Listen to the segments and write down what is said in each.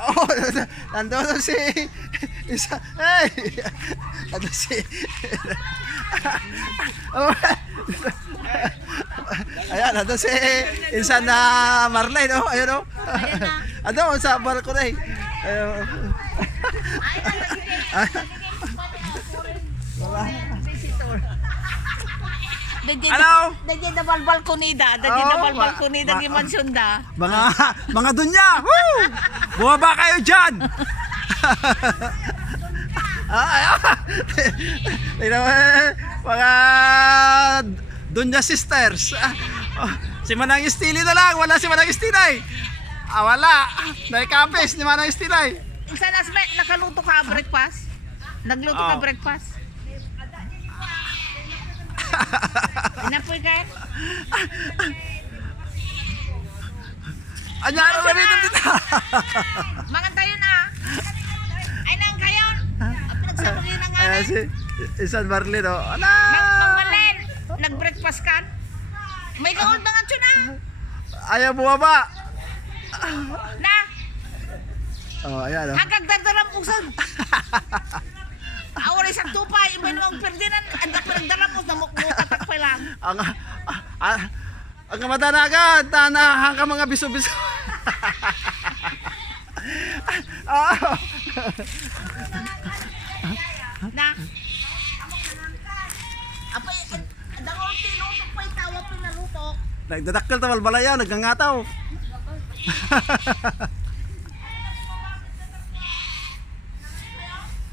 Oh, nandun si isa. Hey! Nandun si oh, ayan, nandun si insan na Marlene, oh, ayun, oh. Ano, sa barko na eh. Ayun. Ano? Dadyan na balbalkonida, dadyan na Oh, balbalkonida ng mansyon da. Mga dunya! Woo! Bumaba kayo dyan! Tingnan mo, mga dunya sisters. Si Manang Estili na lang, wala si Manang Estilay. Wala. Naikapis ni Manang Estilay. Isa na nakaluto ka breakfast? Nagluto ka breakfast? Inapoy ka? Anya na rin dito. Mangan tayo na. Ay nang kayo. Pinagsabagin na nga. Si Isan Marlene, oh. Ala! Mangmalen, nag-breakfast ka? May kaul na nga siya na. Ayaw bumaba. Na, Oh, ayan, oh. hanggang dardaram usan. Awal isang tupay, iba namang perdinan. Andak pa nagdaram mo, namukatak pa lang. Ang madanagan, tanahan ka mga biso-biso. Na, apay, dangol pinutok pa yung tawa pinalutok. Nagdadakkel tawal balaya, nagngangataw.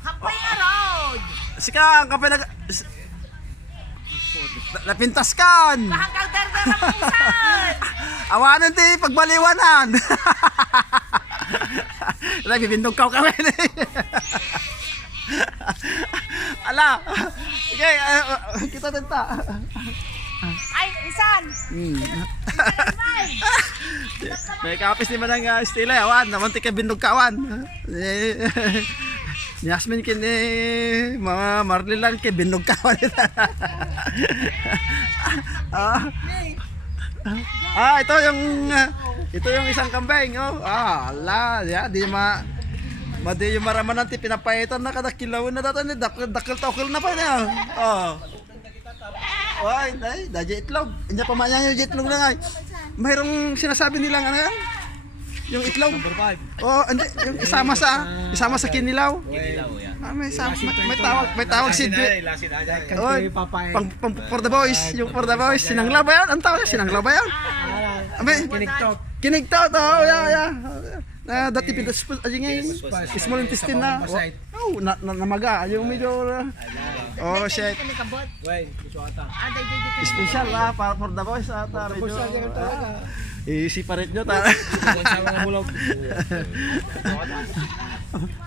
Hapay na road. Sika, ang kapay napintas kan. Hanggang dardaram usan. Awanan ti pagbaliwanan. Nagbibindog ka kami. Ala. Okay, kita tenta. Ay, isan. May kapis ni Manang Estila, awan, namantik ka bindog kawan. Ni Yasmin kini mga Marlilan kay bindog kawan. Ito yung isang kambing, oh. Ala, ya, di yung maraman nanti pinapaitan na kada kilaw na datan ni dakil na pa niya. Oh. Oy, dai itlog. Inya pa man yung itlog na nga. Mayroong sinasabi nilang ano yan? Yung itlog. Number 5. Oh, hindi, yung isama sa kinilaw. Kinilaw yan. May tawag si Lasin aja. Oy, for the boys, yung for the boys, sinanglaw ba yan? Ang tawag niya, sinanglaw ba yan? Kinigtok. Kinigtot, oh, yeah. Dati pinas aja ngayon. Small intestine na. Oh, namaga, yung medyo oh, shit. Wait, kusuata. Special para for the boys at medyo. Isiparit nyo ta.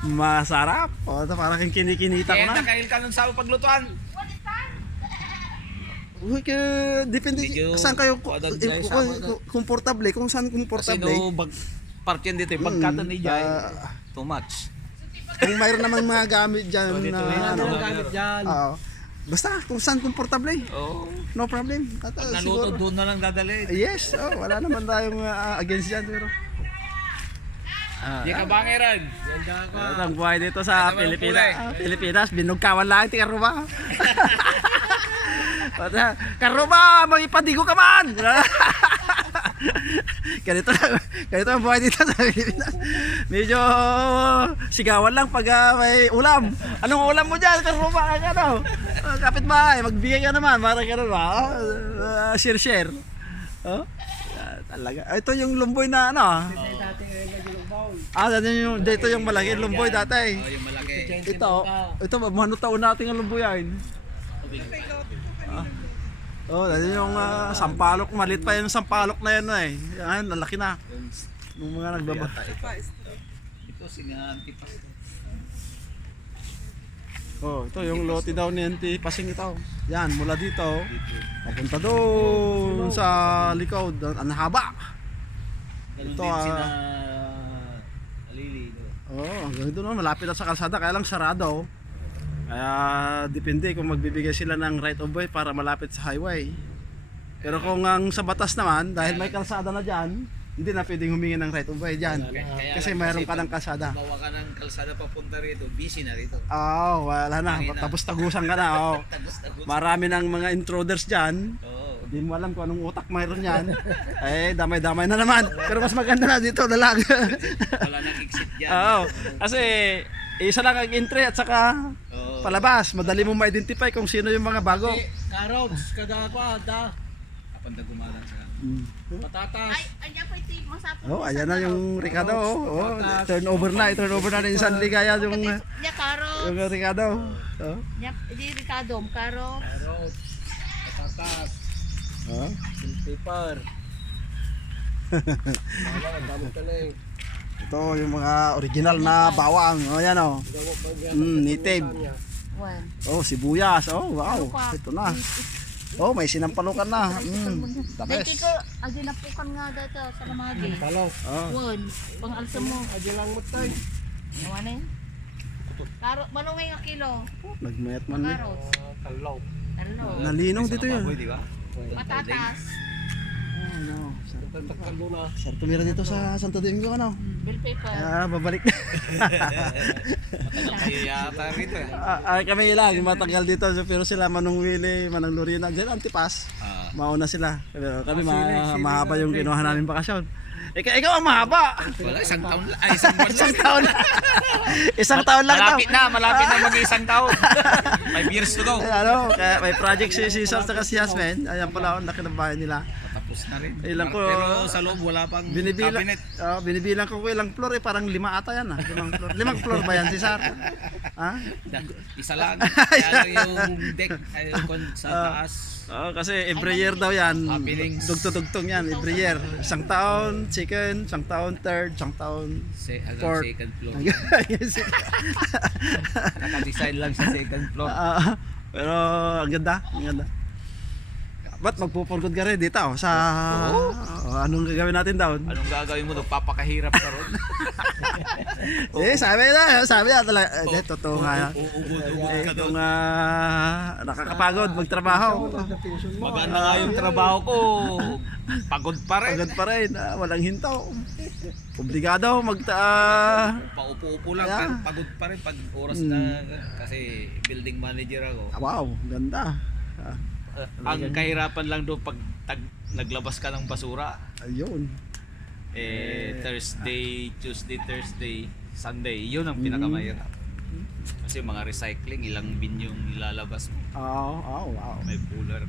Masarap. O, parang kinikinita ko Kaya na. nakail ka nun sa paglutuan. Uy, depende saan kayo komportable. Kung saan Kasi komportable. no, part yan dito. Pagkatan ni Jai, too much. Kung mayroon naman mga gamit dyan Oh, dito na yan, ano. Oo. Basta kung saan komportable. Oo. No problem. At, Naluto doon na lang dadalhin. Yes, wala naman tayong against yan. Pero Di ka bangiran. ito ang buhay dito sa Pilipinas. Pilipinas, binugkawan lang, ti karuba. Karuba, magipadigo ka man! ganito ang buhay dito sa Pilipinas. Medyo sigawan lang pag may ulam. Anong ulam mo dyan, karuba? Ano? Kapit bahay, magbigay ka naman. Marang ka ba? Share. Oh? Talaga. Ito yung lumboy na ano. Dito yung malaki lumboy dati. Oh, yung malaki. Ito mano taon natin ang lumboyan. Dati yung sampalok, maliit pa yung sampalok na yan eh. Yan, lalaki na. Yung mga nagbaba. Ito sinantipas. Ito yung lote daw ni Auntie Pasing ito. Yan, mula dito. Papunta doon sa likod. Ang haba. Ganun Ito, din sina Alili. Hanggang doon malapit na sa kalsada kaya lang sarado. Kaya depende kung magbibigay sila ng right of way para malapit sa highway. Pero kung ang sa batas naman, dahil may kalsada na dyan, hindi na pwedeng humingi ng right of way dyan. Kaya Kasi lang mayroon ka pag ng kalsada. gumawa ka ng kalsada papunta rito, busy na rito. Wala na. Hangin na. Tapos tagusan ka na. Tagus-tagus. Marami ng mga intruders dyan. Oo. Hindi mo alam kung anong utak mayroon yan. Damay-damay na naman. Pero mas maganda na dito na lang. Wala nang exit dyan. Kasi isa lang ang entry at saka Oo. palabas. Madali mo ma-identify kung sino yung mga bago. Carrots, kada da. Kapanda gumalang sa Patatas. Ay, andyan po iti masapon. Ayan na yung Ricardo. Turnover na. Turnover na rin sa Ligaya yung Nya karo. Ricardo. Nya di Ricardo, karo. Carrots. Patatas. Paper. Ang dami taling. Ito yung mga original na bawang. Ayan o. Native. Wan. Sibuyas. Wow. Ito na. May sinampalukan na. The Dati best. ko agi napukan nga dito sa lamagi. Talong. Wan, pang alsa mo. Adi lang mo tayo. Nawanin. Karo, malungay nga kilo. Nagmayat man eh. Karos. Talong. Talo. Nalinong dito yun. baboy, di ba? Patatas. Talo na. Sarap tumira dito sa Santo Domingo ano. Bell pepper. Babalik. Matagal kayo yata rito. Kami lang matagal dito pero sila Manong Willie, Manang Lorena, dyan Antipas. Mauna sila. Pero kami mahaba yung kinuha namin bakasyon. Ikaw ang mahaba. Wala, isang taon lang. Ay, isang buwan Isang lang. taon. Isang taon lang daw. Malapit na mag-isang taon. 5 years to go. Kaya may project si Cesar at si Yasmin. Ayan pala ang laki ng bahay nila. Tapos na rin. Ilang ko- Pero sa loob wala pang Binibilang, cabinet. binibilang ko ilang floor parang 5 ata yan 5 floor. 5 floor ba yan Cesar? Isa lang. Kaya lang yung deck ay sa taas. Kasi every year daw yan. Happenings. Dugtong-dugtong yan every year. Isang taon second, isang taon third, isang taon Hanggang fourth. second floor. Naka-design lang sa second floor. Pero ang ganda, ang ganda. Ba't magpupurgod ka rin dito sa anong gagawin natin daw? Anong gagawin mo? Papakahirap ka ron. Sabi na talaga. Totoo nga. Uugod-ugod ka Itong doon. nakakapagod magtrabaho. Maganda nga yung trabaho ko. Pagod pa rin. Agad pa rin, walang hinto. Obligado Paupo-upo lang. Yeah. Pero pagod pa rin pag oras na. Kasi building manager ako. wow, ganda. Ang kahirapan lang doon pag naglabas ka ng basura. Ayun. Thursday, Tuesday, Thursday, Sunday, yun ang pinakamahirap. Kasi mga recycling, ilang bin yung nilalabas mo. Wow. May cooler.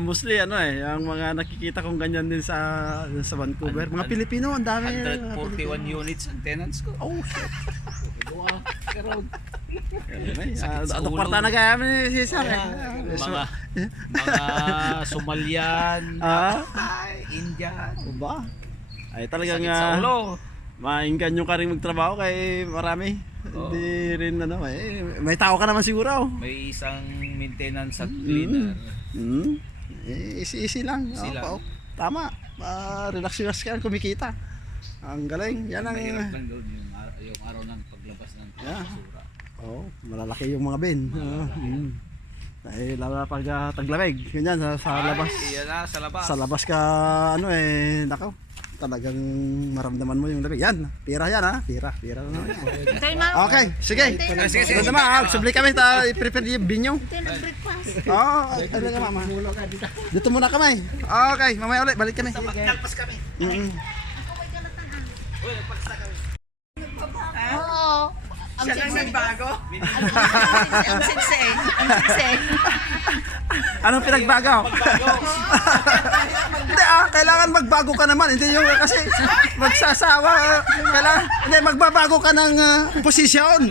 Mostly yung mga nakikita kong ganyan din sa Vancouver. Mga Pilipino, ang dami. 141 units ang tenants ko. Oh, shit. Sakit sa Ano ulo. kwarta na kaya ni Cesar? Mga Somalian, Indian. Ba? Ay talagang Sakit sa ulo. mainggan yung ka rin magtrabaho kay marami. Hindi rin may tao ka naman siguro. May isang maintenance at cleaner. Easy lang. Easy lang. Tama. Relax ka kumikita. Ang galing. Yan ang Mahirap lang doon yung araw ng paglabas ng basura. malalaki yung mga bin. Dahil lalo na pag taglamig. Ganyan sa labas. Ay, yan na, sa labas. Sa labas ka nakaw. Talagang maramdaman mo yung lamig. Yan, pira yan ha. Pira. Tayo na. Okay, sige. Sige. Doon naman, subli kami. I-prepare yung binyo. Tayo na breakfast. Ano ka mama? Dito muna kami. Okay, mamaya ulit. Balik kami. Nagpas kami. Oo. Ang nagbago. Ang siksi. Anong pinagbago? Hindi kailangan magbago ka naman. Hindi yung kasi magsasawa. Hindi, magbabago ka ng posisyon.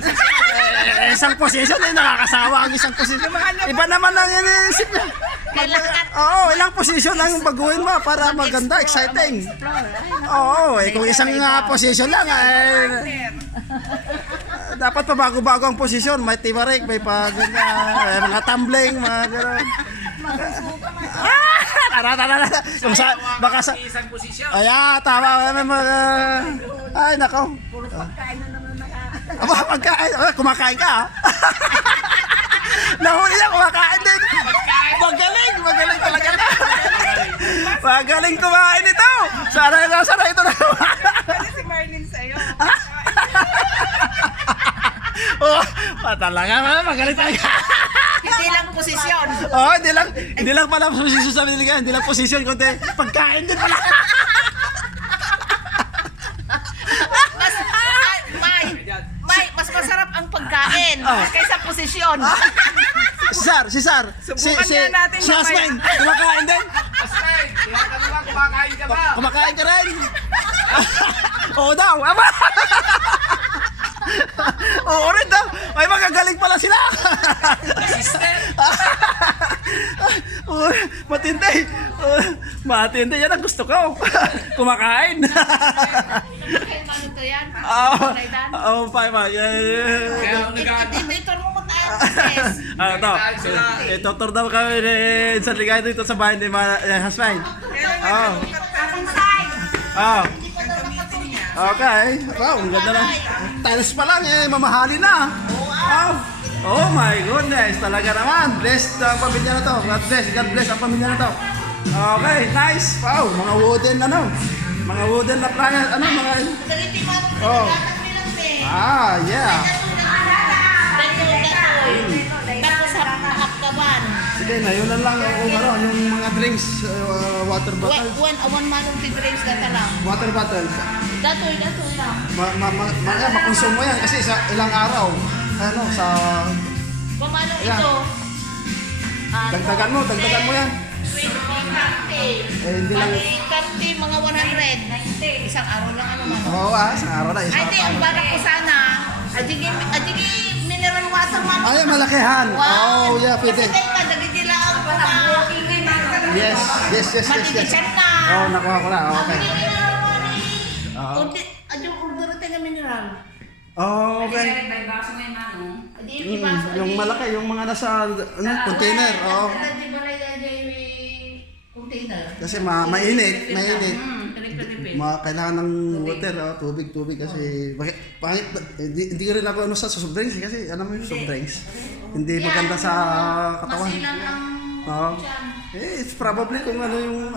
Isang posisyon, nakakasawa ang isang posisyon. Iba naman ang iniisip niya. Ilang posisyon ang baguhin mo para maganda, exciting. Kung isang posisyon lang, dapat pa bago-bago ang posisyon. May timarik, may mga tumbling, mga gano'n. Tara. Baka sa... Isang posisyon. Tama. Ay, nako. Pagkain. Kumakain ka, Nahuli na, kumakain din. Magaling talaga na. Magaling kumain ito. Sana ito na. Kasi si Marlene sa'yo. Oh, talaga magaling talaga. Hindi lang posisyon. Oh, hindi lang pala posisyon sa biniligan, hindi lang posisyon kundi pagkain din pala. Mas masarap ang pagkain kaysa posisyon. Si Sar. Subukan nga natin Si Asmin, kumakain din. Asmay, tinatanong ba kumakain ka ba? Kumakain ka rin. Oo daw, ama. Oo rin daw. Ay, magagaling pala sila. Oh, matindi. Matindi, yan ang gusto ko. Kumakain. Ano yan? Oh, pa. Dito mo tayo stress. Tutor daw kami sa ligay dito sa bahay ni Hasmay. Ang side. Okay. Wow, ang ganda lang. Tiles pa lang mamahali na. Wow. Oh my goodness, talaga naman. Blessed ang pamilya na to. God bless ang pamilya na to. Okay, nice. Wow, mga wooden mga wooden na playa, mga Oh. Yeah. Tapos hapkaban. Sige, ngayon lang yung mga drinks, water bottle. One manong drinks na lang. Water bottle. Datoy lang. Makonsumo yan kasi sa ilang araw. Sa Pamalong Ayan. ito. dagdagan mo yan. 20, 30. Hindi lang. 30, mga 100. Isang araw lang man. Oo, isang araw na. Ay, di, ang balak ko sana. Adigi mineral water man. Ay, malakihan. Wow. Oh, yeah, pwede. Kasi kayo, kadagitila ako na. Yes. Matigichan na. Oh, nakuha ko na. Okay. Yung order tayo mineral. Oh, okay. Yung malaki, yung mga nasa container. Oh. Container. Kasi mainit. Kailangan ng water, tubig kasi pangit. Hindi ko rin ako sa soft drinks kasi alam mo yung soft drinks. Hindi maganda sa katawan. Masilang ang Oo. It's probably kung ano yung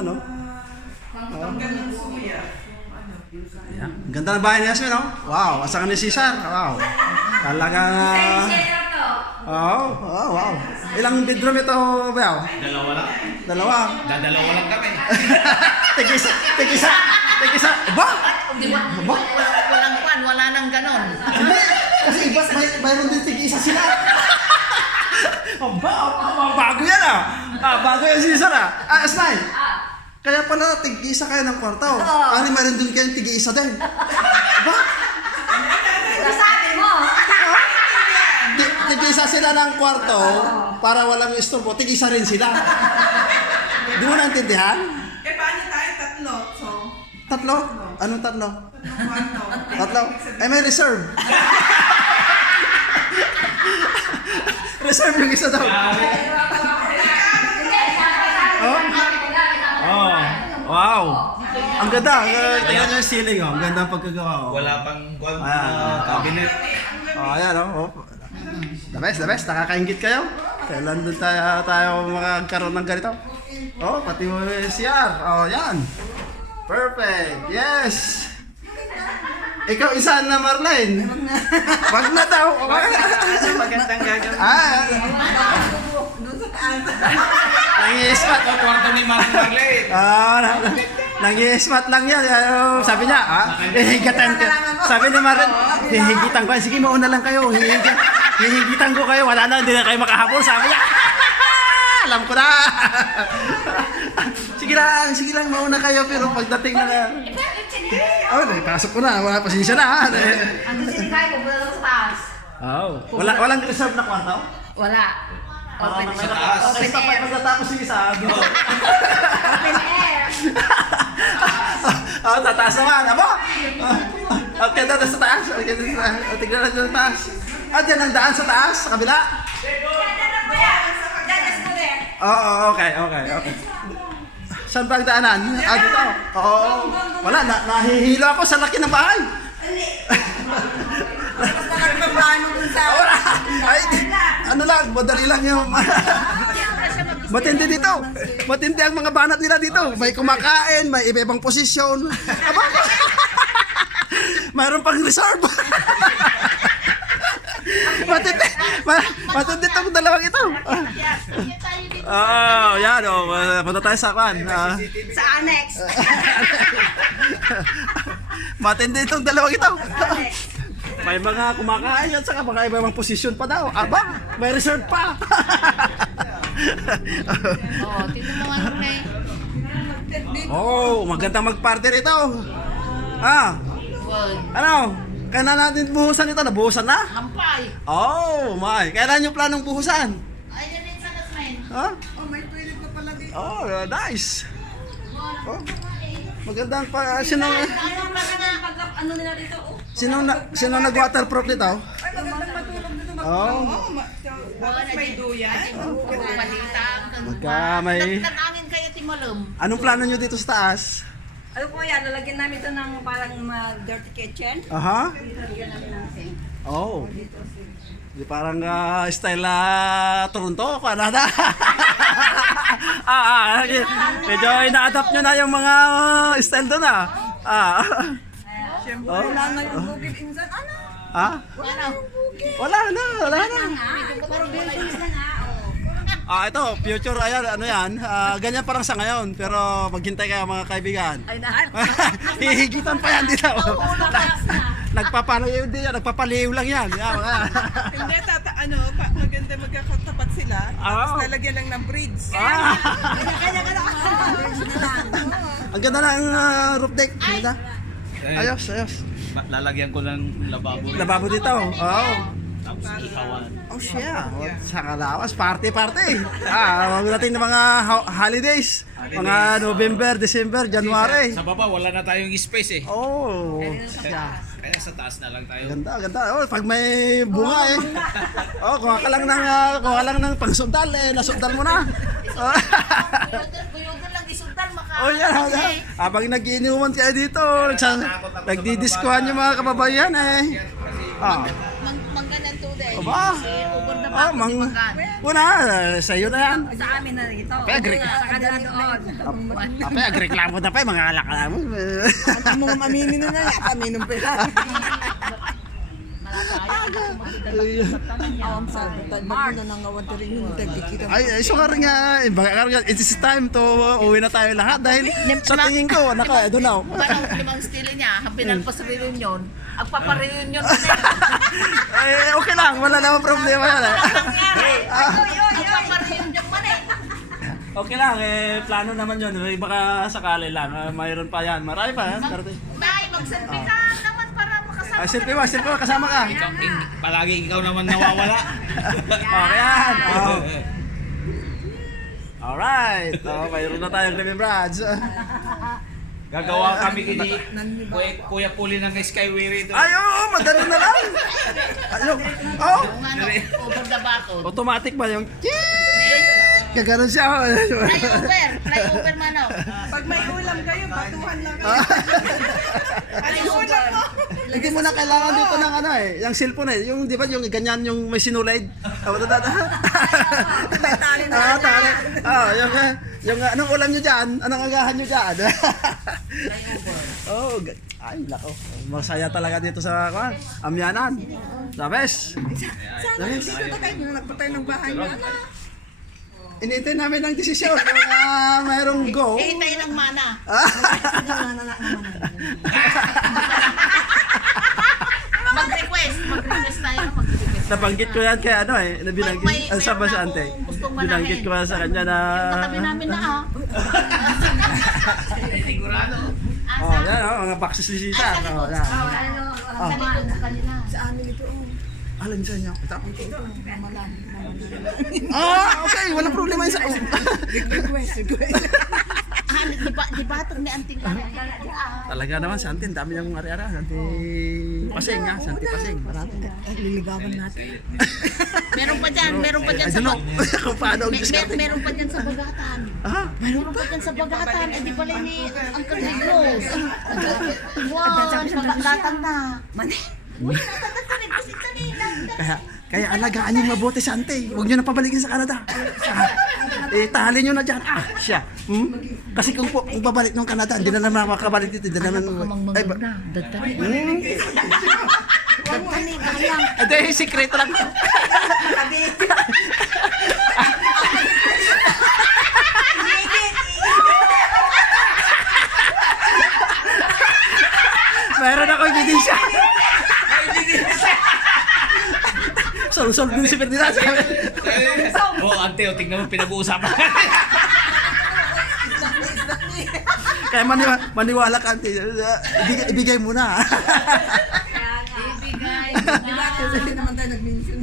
Ayan. Ang ganda ng bahay ni Yasmin, no? Wow, asakan ni Cesar. Wow. Talagang wow. Ilang bedroom ito, Bel? Dalawa. Dadalawa lang kami. Tig-isa. Ba? Wala nang ganon. Hindi. Kasi iba, mayroon din tig-isa sila. Bago yan bago yan si Cesar Asmay. Kaya pala tig-isa kayo ng kwarto. Ano mayroon din kayong tig-isa din. Ba? Sabi mo. Tig-isa sila ng kwarto para walang istorbo. Tig-isa rin sila. Di mo naintindihan? Paano tayo tatlo? So, Tatlo? Anong tatlo? kwarto. Tatlo? Ay, may reserve. Reserve yung isa daw. Oh, wow. Ang ganda. Tingnan nyo yung ceiling. Ang ganda ang pagkagawa. Wala pang cabinet. Ayan. The best. Nakakaingit kayo. Kailan doon tayo magkaroon ng ganito? Pati mo yung CR. Yan. Perfect. Yes. Ikaw isa na, Marlene. Wag na daw. magandang gagawin. Doon sa taas. Nangi-smat. Kwarto ni Marlene. Nangi-smat lang yan. Sabi niya, hihigatan ka. Sabi ni Marlene, hihigitan ko. Sige, mauna lang kayo. Hihigitan ko kayo. Wala na, hindi na kayo makahabol. Sabi niya, alam ko na. Sige lang, mauna kayo. Pero pagdating na pasok ko na. Wala pasensya na. Ang sinigay ko, wala sa taas. Walang reserve na kwarto? Wala. Open Sa taas. Open air. Pagkatapos yung isa. Open air. Tataas naman. Aba? Okay, tataas sa taas. Tignan natin sa taas. Diyan ang daan sa taas, sa kabila. Okay. Saan ba ang daanan? Dito. Wala, nahihilo ako sa laki ng bahay. Nagpaplano dun sa... Ay, ano lang, madali lang yung... Siyempre siya Matindi dito. Matindi ang mga banat nila dito. May kumakain, may iba-ibang posisyon. Aba? Mayroon pang reserve. Matindi itong dalawang ito. Yan o. Punta tayo sa kwan. Sa annex. Matindi itong dalawang ito. May mga kumakain at saka mga ibang posisyon pa daw. Aba, may reserve pa. Oh, tingnan mo nga rin eh. Oh, magandang mag-party rito. Ah, Well, ano? Kailan natin buhusan ito? Nabuhusan na? hampay. Oh, my. Kailan yung planong buhusan? Ayun din sa kasmen. Ha? Oh, may toilet na pala dito. Oh, nice. Oh, magandang pa. Ano nila dito? Oh. Sino nag-waterproof nito? Ay, magandang matulog dito. Oh. Tapos may duyan. Balita. Magka may... Tatangin kayo timolom. Anong plano nyo dito sa taas? Ano po yan? Lalagyan namin ito ng parang dirty kitchen. Aha. Lalagyan namin ng sink. Oh. Di parang style Toronto, Canada. Medyo ina-adapt nyo na yung mga style doon Siyempre, Oh. wala na yung bukid insan. Ano? Ano? Wala na. Puro buildings na nga. Oh. Ito, future, ayan, ano yan, ganyan parang sa ngayon, pero maghintay kayo mga kaibigan. Ay, na. Hihigitan pa yan dito. Nagpapaliw din yan, nagpapaliw lang yan. Hindi, maganda magkakatapat sila. Tapos Oo. lalagyan lang ng bridge. Kanya-kanya. Ang ganda ng roof deck. Ganda. Ayos. Lalagyan ko ng lababo. Lababo dito. Oo. Tapos ihawan. Oh, siya. Sa Kalawas, party. Wag natin ng mga holidays. Mga November, December, January. Sa baba, wala na tayong space eh. Oh, siya. Kaya sa taas na lang tayo. Ganda. Oh, pag may bunga eh. Oh, kuha ka lang ng pangsundal eh. Nasundal mo na. Guyugan lang isuntal maka. Oh, yan. Habang nag-iinuman kayo dito, nagdidiskuhan yung mga kababayan eh. Mangganan today. Aba. Ubod na ba? Una, sa'yo na yan. Sa amin na rito. Pegrik. Sa kanila doon. Apa, agreklamo na pa, mga alak-alak mo. Ang mo maminin na nga. Paminom pa lang. Ay, so nga rin nga, it is time to uwi na tayo lahat dahil sa tingin ko, naka, doon na. Parang limang stilo niya, pinalpas reunion. Agpapa-reunion na Okay lang, wala namang problema yan eh. Agpapa-reunion man eh. Okay lang, plano naman yun, baka sakali lang, mayroon pa yan, marami pa yan. Bay, mag-selfie ka naman para makasama. Silpi mo, kasama ka. Palagi ikaw naman nawawala. Okay yan. Alright, mayroon na tayong remembrance. Gagawa kami kini Kuya Puli ng Skyway rito. Ay, madali na lang. Ano, over the baton. Automatic ba yung kaganon siya. Flyover man ako. Pag may ulam kayo, batuhan lang kayo. Ano ulam mo? Hindi mo na kailangan dito ng ano eh, yung cellphone eh, yung di ba yung ganyan yung may sinulid. Tali. Yung anong ulam niyo diyan? Anong agahan niyo diyan? Ay lako. Masaya talaga dito sa Amyanan. Sabes. Nagpatay ng bahay niya. Inintay namin ng desisyon mayroong go. Hihintayin ang mana. Mag-request tayo. Nabanggit ko yan kay ano eh, May- sa ba sa meron ante? akong gustong Binanggit ko sa kanya na Katabi namin na ah. Sigurado. yan mga boxes ni Sisa. Yan. Sa likod sa kanila. Alin sa inyo? Ito. Okay, walang problema yun sa Di ba itong ni Anting Kara? Talaga naman, Santi, dami niyang ari-ara. Santi Pasing ha, Santi Pasing. Marami. Liligawan natin. Meron pa dyan I sa don't know kung paano ang discarte. meron pa dyan sa bagatan. Meron pa dyan sa bagatan. Eh di pala ni Uncle Rigos. Wow, sa bagatan na. Uy, natatatanig kasi kanina. Kaya alagaan niyo mabuti si Ante. Huwag niyo na pabalikin sa Canada. Tali niyo na dyan. Siya. Kasi kung babalik ng Canada, hindi na naman makakabalik dito. Hindi na naman... Hindi, sikreto lang. Meron ako ebidensya. Solve din si Ferdinand. Ante, tingnan mo pinag-uusapan. Kaya maniwala ka, Ante. Ibigay mo na. Ibigay. Hindi naman tayo nag-mention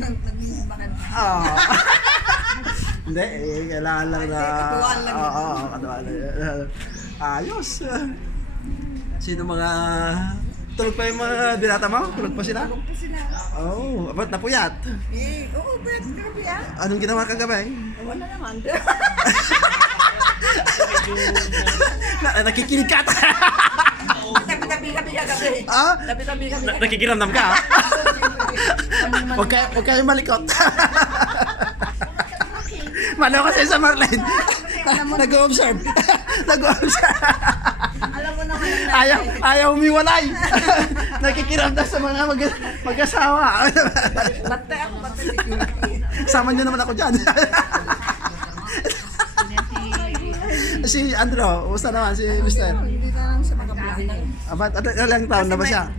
bakit. Hindi, kailangan lang na... Katuwaan lang. Oo, katuwaan lang. Ayos. Sino mga... Tulog pa yung mga binata mo? Tulog pa sila? Oo, ba't napuyat? Oo, pwede kami Anong ginawa kagabi? Wala naman. Nakikinig ka ata. Tabi-tabi kami kagabi. Tabi-tabi kami. Nakikiramdam ka? Huwag kayong malikot. Malo kasi sa Marlene. Nag-observe. Alam mo naman ang Ayaw umiwalay. Nakikiramdam sa mga mag-asawa. Bate ako. Sama niyo naman ako dyan. Si Andrew, umusta naman si Mr.? Hindi na lang sa mga blahan. Abat, ilang taon na ba siya?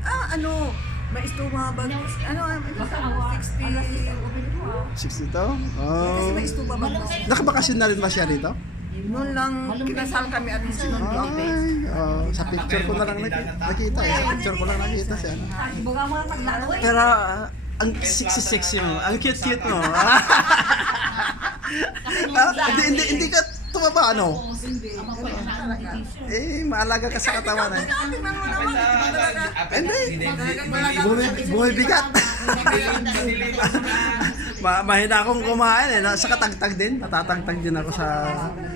May istuma ba? 60. 62? Oh. May istuma ba? Nakabakasyon na rin ba siya rito? Noon lang kinasal kami at sinunod. Sa picture ko na lang nakita eh. Sa picture ko lang nakita siya. Baga mga paglaro eh. Pero ang sexy mo. Ang cute mo. Hindi ka tumaba ano? Maalaga ka sa katawan eh. Hindi. Bumibigat. Mahina akong kumain eh. Sa katagtag din. Natatagtag din ako sa...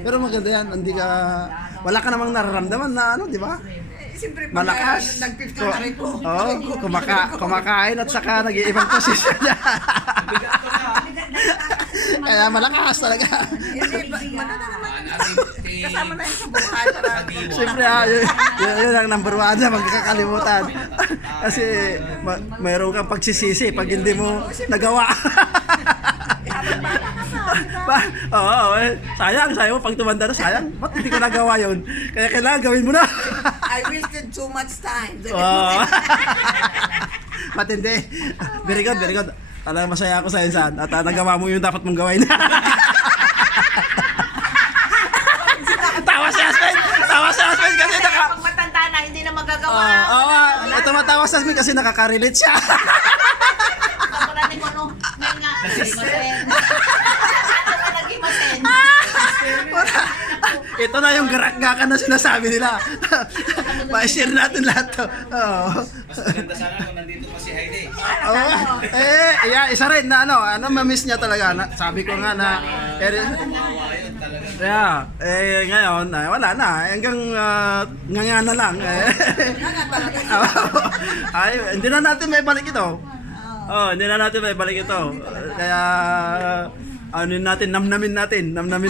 Pero maganda yan. Hindi ka... Wala ka namang nararamdaman na ano, di ba? Siyempre, Malakas. nag-50 na rin ko. Kumakain at saka nag-iibang posisyon niya. Kaya malakas talaga. Hindi, maganda naman. Kasama na yung sa buhay. Siyempre, yun ang number one na magkakalimutan. Kasi mayroon kang pagsisisi pag hindi mo nagawa. Sayang pag tumanda na, sayang. Ba't hindi ko nagawa yun? Kaya kailangan gawin mo na. I wasted too much time. Matindi. Very good. Talagang masaya ako sa insan at nagawa mo yung dapat mong gawin. Tawa si husband kasi Pag matanda na, hindi na magagawa. tumatawa si husband kasi nakaka-relate siya. Kapalanin mo, ano? Ngayon nga. Ano ka naging masen? Ito na yung garak-gakan na sinasabi nila. Ma-share natin lahat to. Mas maganda sana kung nandito pa si Heidi. Isa rin na ma-miss niya talaga. Sabi ko nga na ngayon, wala na. Hanggang nga na lang. Hindi na natin may balik ito. Hindi na natin may balik ito. Kaya namnamin natin. Hanggang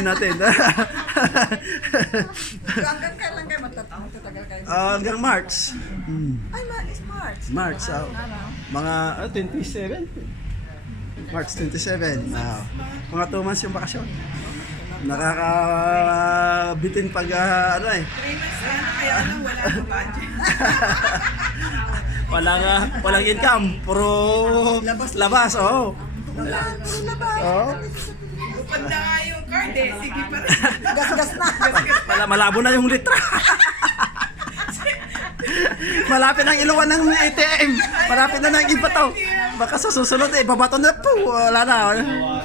kailan kayo matatagal kayo? Hanggang March. Ay, it's March. March, mga 27. March 27. Mga 2 months yung bakasyon. Nakakabitin pag 3 months yan, kaya lang wala na budget. walang income, puro labas. Upad na nga yung card eh, sige pa rin. Gas na. Malabo na yung litra. Malapit ang iluwan ng ATM. Malapit na ng ibato. Baka sa susunod babato na po. Wala na.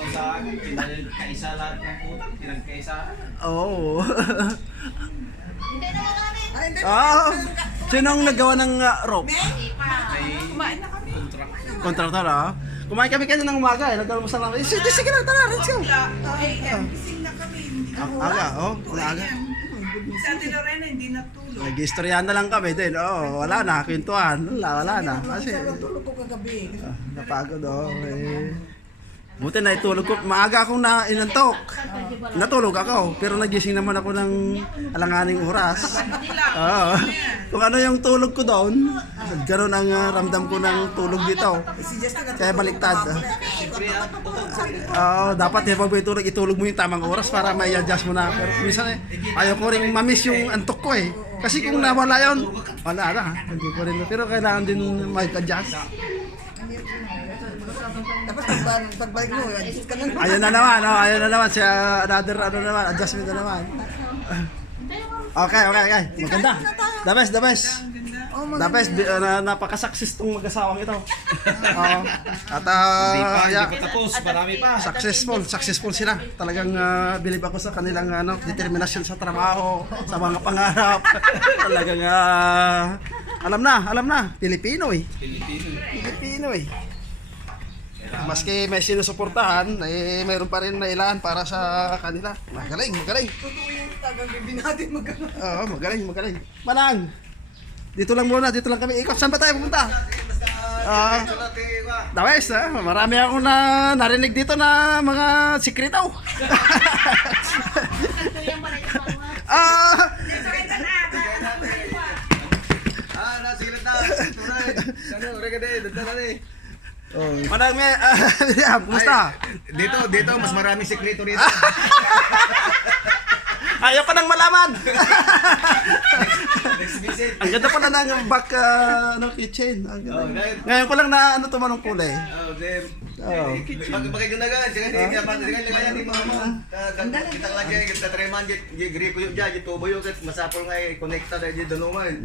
Sa akin, pinagkaisa lahat ng utang, pinagkaisa. Oo. Hindi na mga Ay, hindi. Sino ang nagawa ng rope? Kumain na kami. Kontraktor Kumain kami kanina ng umaga nagdalmusal lang. Sige lang, tara, let's go. Gising na kami. Hindi na Aga, aga. Sa Ate Lorena, hindi natulog. Nag-istoryahan na lang kami din. Wala na, kwentuhan. Wala na. Kasi Tulog ko kagabi. napagod Buti na itulog ko. Maaga akong inantok. Natulog ako. Pero nagising naman ako ng alanganing oras. Oo. Kung ano yung tulog ko doon, gano'n ang ramdam ko ng tulog dito. Kaya baliktad. Oo, dapat pag may tulog, itulog mo yung tamang oras para may adjust mo na. Pero minsan ayaw ko rin mamiss yung antok ko eh. Kasi kung nawala yun, wala na. Hindi ko rin. Pero kailangan din may adjust. Tapos pagbalik mo, adjust ka na. Ayun na naman, oh, ayun na naman. Siya, another adjustment na naman. Okay. Maganda. The best. The best. Napaka-success tong mag-asawang ito. Oo. At, Hindi pa tapos, marami pa. Successful sila. Talagang believe ako sa kanilang determinasyon sa trabaho, sa mga pangarap. Talagang alam na. Pilipino eh. Maski may sinusuportahan, mayroon pa rin na ilan para sa kanila. Magaling. Totoo yung tagang bibi natin magkano. Oo, magaling. Manang! Dito lang kami ikot. Saan ba tayo pupunta? Dawes, marami akong narinig dito na mga sikreto. Manang, kumusta? Dito, mas maraming sekreto rito. Ayaw ka nang malaman. Next visit. Ang ganda pala ng back kitchen. Ang ganda. Ngayon ko lang na tumanong kulay. Then, magkaganagan. Jangan lagayan ni mama. Kita lagi, kita treman, gripo yung dyan, tubo yung masapol nga, connecta na dyan danuman.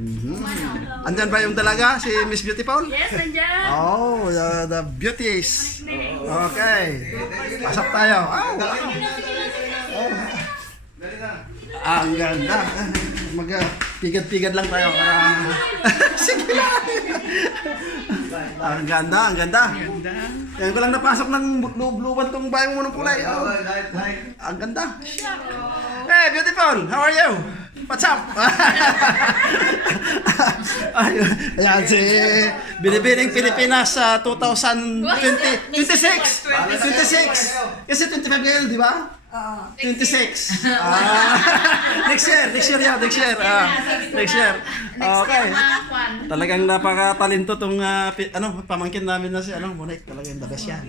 Andyan ba yung dalaga, si Miss Beautiful? Yes, nandiyan. Oh, the beauties. Okay. Pasok tayo. Ang ganda. Pigad-pigad lang tayo para... Sige lang. Ang ganda. Yan ko lang napasok ng blue-bluean tong bayong mo ng kulay. Oh. Ang ganda. Hey, beautiful. How are you? What's up? Ayan si Binibining Pilipinas sa 2026. Kasi 25 ngayon, di ba? 26. Next year. Next year. Okay. Talagang napakatalento tong pamangkin namin na si Monique, talagang the best yan.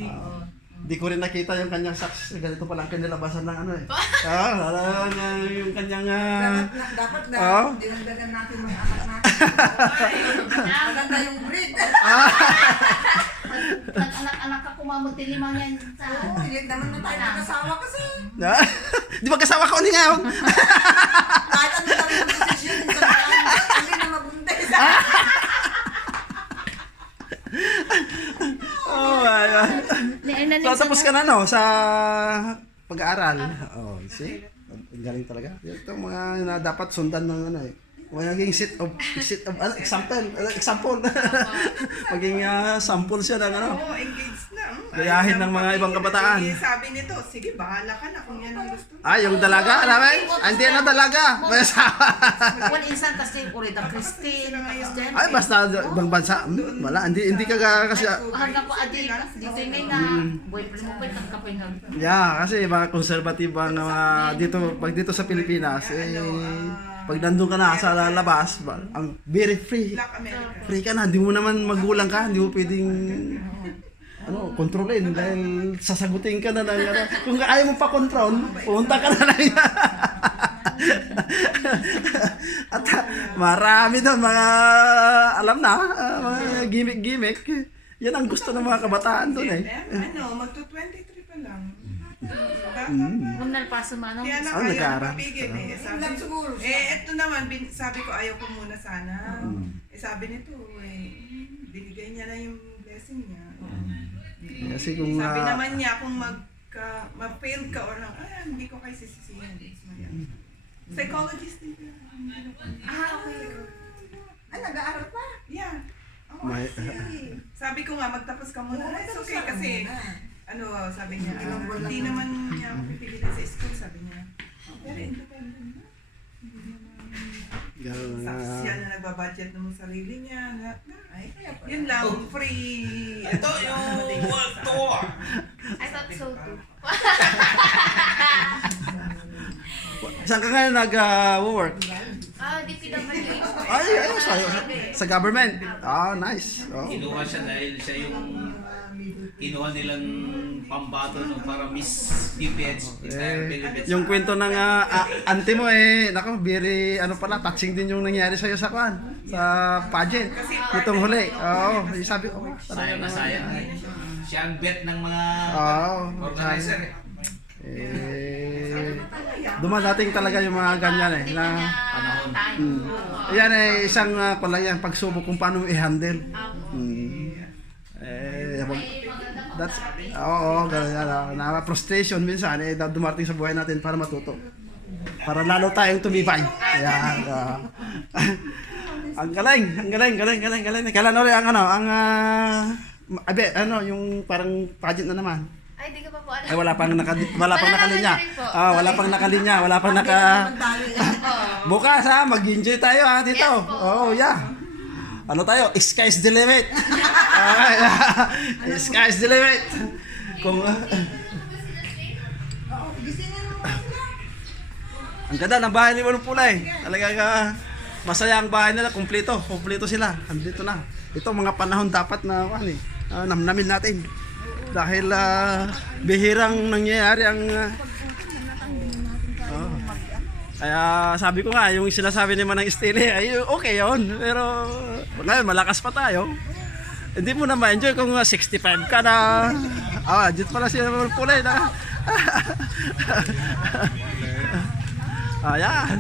Di ko rin nakita yung kanyang success. Ganito pa lang kanilabasan ng yung kanyang Dapat dinagdagan natin mga anak natin. Maganda yung breed. Anak ako mamuti limang yan sa... Hindi naman na tayo nagkasawa kasi. Di ba kasama ko ni ngayon? Kahit ano tayo yung decision, hindi na mabuntis. Oh my God. So, tapos ka na sa pag-aaral. Oh, see? Ang galing talaga. Ito mga na dapat sundan ng magiging example. Maging sample siya ng Oo, engaged na. gayahin ng mga ibang kabataan. Sabi nito, sige, bahala ka na kung yan ang gusto. Yung dalaga, alamay? Hindi na dalaga. May asawa. One insan kasi uri da Christine. Ay, basta ibang bansa. Wala, hindi ka kasi... Hanggang po adi, dito yung na boyfriend mo pa yung kapay na. Yeah, kasi mga conservative ang pag dito sa Pilipinas, pag nandun ka na sa labas, ang very free. Black America. Free ka na, hindi mo naman magulang ka, hindi mo pwedeng kontrolin dahil sasagutin ka na ng kung ayaw mo pa control, pumunta ka na lang. At marami doon mga alam na, mga gimmick. Yan ang gusto ng mga kabataan doon eh. Magto-23 pa lang. Kung nalpaso man, Kaya na Oh, kaya nag-aaral. mapigil eh. Sabi, eto naman, sabi ko ayaw ko muna sana. Sabi nito, binigay niya na yung blessing niya. Kasi kung Sabi naman niya kung ma-fail ka or hindi ko kayo sisisihan. Psychologist din ka. okay. Ay, nag-aaral pa? Yeah. May- Sabi ko nga, magtapos ka muna. It's okay kasi, sabi niya, hindi naman niya ako pipilitin sa school, sabi niya. Pero independent na. Siya na nagbabudget ng sarili niya. Yun lang, free. Ito yung world tour. I thought so too. Saan ka ngayon nag-work? DPWH. Ay, sa government. Ah, nice. Oh. Kinuha siya dahil siya yung kinuha nilang pambato no, para Miss DPH. Yung kwento ng auntie mo nako, very touching din yung nangyari sa iyo sa pageant nitong huli. Oo, sabi ko, Sayang na sayang. Siya ang bet ng mga organizer. Dumadating talaga yung mga ganyan na Panahon. yan isang pagsubok kung paano i-handle. That's ganyan na frustration minsan dumating sa buhay natin para matuto. Para lalo tayong tumibay. Yan. Ang galing. Kailan ulit yung parang pageant na naman. Ay, di ka pa po alam. Ay wala pang nakalinya. Wala pang nakalinya. Bukas mag-enjoy tayo dito. Yes po. Oh, yeah. Ano tayo? Sky's the limit. Sky's the limit. Kung ang ganda ng bahay ni Manong Pulay. Talagang masaya ang bahay nila, kumpleto sila. Andito na. Ito mga panahon dapat na namnamin natin. Dahil bihirang nangyayari ang kaya sabi ko nga yung sinasabi ni Manang Estelle ay okay yun, pero ngayon malakas pa tayo. Hindi mo na ma-enjoy kung 65 ka na dito pala siya Manong Pulay na ayan.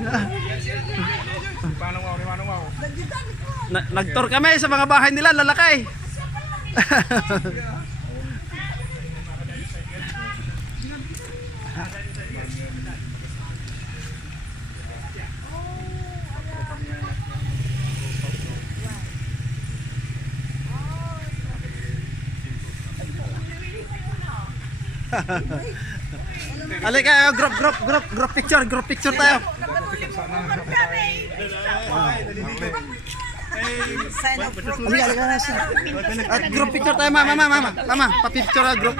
Nag-tour kami sa mga bahay nila, lalakay. Halika, group picture tayo. Halika, group picture tayo, mama, pa-picture group.